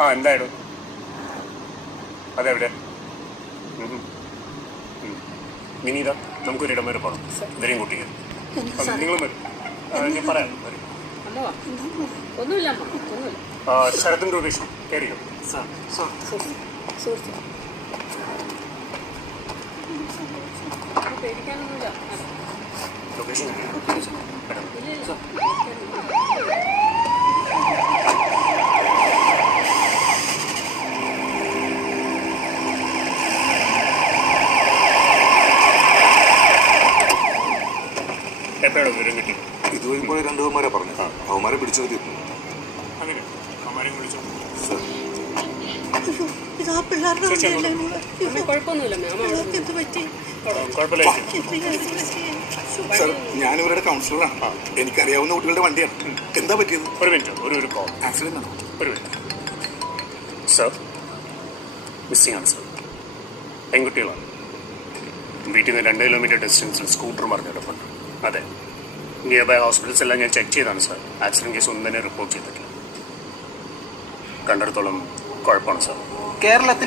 ആ എന്തായാലും അതെവിടെ മിനിതാ നമുക്കൊരിടം വരെ പോകണം ഇവരെയും കുട്ടികൾ നിങ്ങളും വരും ഞാൻ പറയാം വരും ശരത്തും രൂപേഷും കയറിയോ ലൊക്കേഷൻ എപ്പോഴാണ് വിവരം കിട്ടി? ഇതുവഴി പോയ രണ്ടുപേന്മാരെ പറഞ്ഞു അവന്മാരെ പിടിച്ചു നിർത്തി. അങ്ങനെ അവന്മാരെ വിളിച്ചു സർ, ഞാനിവരുടെ കൗൺസിലറാണ്. എനിക്കറിയാവുന്ന കുട്ടികളുടെ വണ്ടിയാണ്. എന്താ പറ്റിയത്? ഒരു മിനിറ്റ്, ഒരു കോൾ. ആക്സിഡന്റ് ആണോ? ഒരു മിനിറ്റ് സർ, മിസ്സിംഗ് ആണ് സർ. പെൺകുട്ടികളാണ്. വീട്ടിൽ നിന്ന് 2 കിലോമീറ്റർ ഡിസ്റ്റൻസിൽ സ്കൂട്ടർ മറിഞ്ഞെടുപ്പുണ്ട്. അതെ, നിയർ ബൈ ഹോസ്പിറ്റൽസ് എല്ലാം ഞാൻ ചെക്ക് ചെയ്താണ് സർ. ആക്സിഡന്റ് കേസ് ഒന്നും തന്നെ റിപ്പോർട്ട് ചെയ്തിട്ടില്ല. കണ്ടിടത്തോളം കുഴപ്പമാണ് സർ. കേരളത്തിൽ